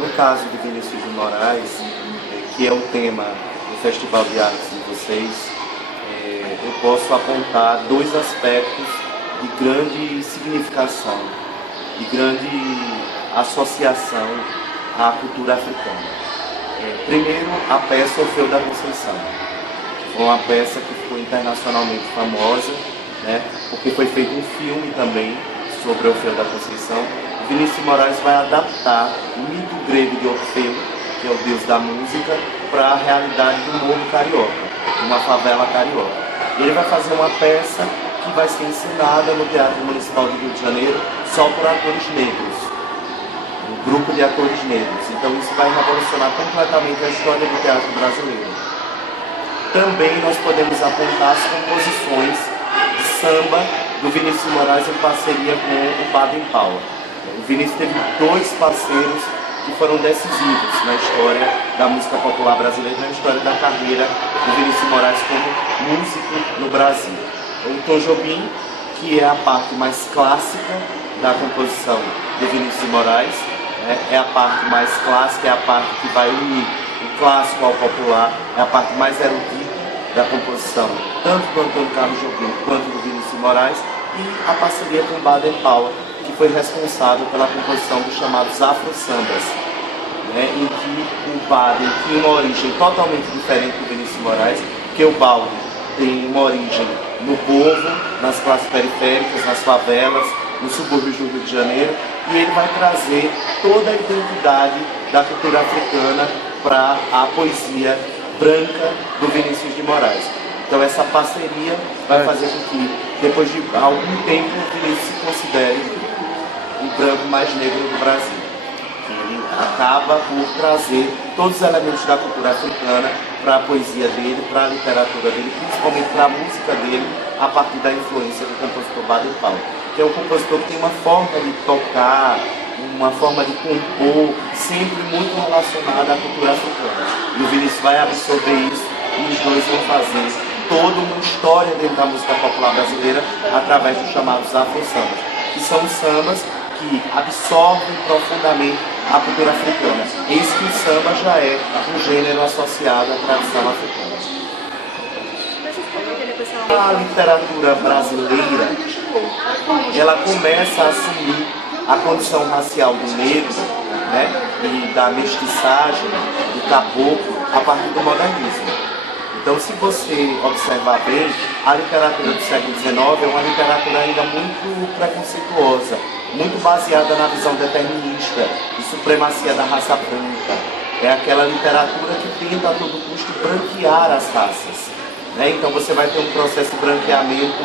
No caso de Vinícius de Moraes, que é o tema do Festival de Artes de vocês, eu posso apontar dois aspectos de grande significação, de grande associação à cultura africana. Primeiro, a peça Orfeu da Conceição. Foi uma peça que ficou internacionalmente famosa, né, porque foi feito um filme também sobre Orfeu da Conceição. Vinícius de Moraes vai adaptar o mito grego de Orfeu, que é o deus da música, para a realidade do mundo carioca, uma favela carioca. E ele vai fazer uma peça que vai ser ensinada no Teatro Municipal do Rio de Janeiro só por atores negros, um grupo de atores negros. Então isso vai revolucionar completamente a história do teatro brasileiro. Também nós podemos apontar as composições de samba do Vinícius de Moraes em parceria com o Baden Powell. O Vinícius teve dois parceiros que foram decisivos na história da música popular brasileira, na história da carreira do Vinícius de Moraes como músico no Brasil. O Tom Jobim, que é a parte mais clássica da composição de Vinícius de Moraes, é a parte mais clássica, é a parte que vai unir o clássico ao popular, é a parte mais erudita da composição, tanto do Antônio Carlos Jobim quanto do Vinícius de Moraes, e a parceria com o Baden Powell, que foi responsável pela composição dos chamados afro-sambas, em que o Baden tinha uma origem totalmente diferente do Vinícius de Moraes, porque o Baden tem uma origem no povo, nas classes periféricas, nas favelas, nos subúrbios do Rio de Janeiro, e ele vai trazer toda a identidade da cultura africana para a poesia branca do Vinícius de Moraes. Então essa parceria vai fazer com que, depois de algum tempo, o Vinícius se considere o branco mais negro do Brasil. Ele acaba por trazer todos os elementos da cultura africana para a poesia dele, para a literatura dele, principalmente para a música dele, a partir da influência do compositor Baden Powell, que é um compositor que tem uma forma de tocar, uma forma de compor, sempre muito relacionada à cultura africana. E o Vinícius vai absorver isso e os dois vão fazer toda uma história dentro da música popular brasileira através dos chamados afro-sambas, que são sambas que absorvem profundamente a cultura africana. Eis que o samba já é um gênero associado à tradição africana. A literatura brasileira, ela começa a assumir a condição racial do negro, e da mestiçagem, do caboclo, a partir do modernismo. Então, se você observar bem, a literatura do século XIX é uma literatura ainda muito preconceituosa, muito baseada na visão determinista de supremacia da raça branca. É aquela literatura que tenta a todo custo branquear as raças. Então você vai ter um processo de branqueamento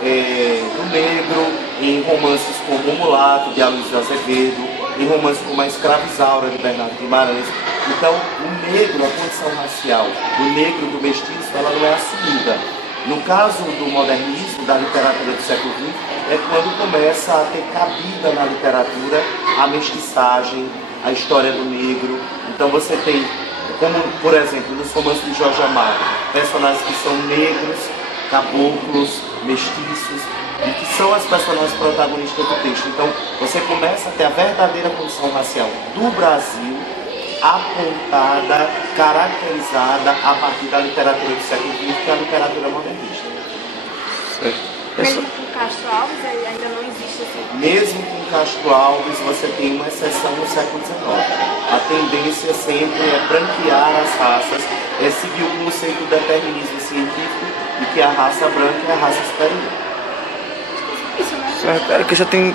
do negro em romances como O Mulato, de Aloysio Azevedo, em romances como A Escravizaura, de Bernardo Guimarães. Então, o negro, a condição racial do negro, do mestiço, ela não é assumida. No caso do modernismo, da literatura do século XX, é quando começa a ter cabida na literatura a mestiçagem, a história do negro. Então você tem, como por exemplo, nos romances de Jorge Amado, personagens que são negros, caboclos, mestiços, e que são as personagens protagonistas do texto. Então você começa a ter a verdadeira condição racial do Brasil apontada, caracterizada a partir da literatura do século XX, que é a literatura modernista. Mesmo com Castro Alves, ainda não existe assim. Mesmo com Castro Alves, você tem uma exceção no século XIX. A tendência sempre é branquear as raças, é seguir o conceito do determinismo científico de que a raça branca é a raça superior. Isso, né? Certo, é que já tem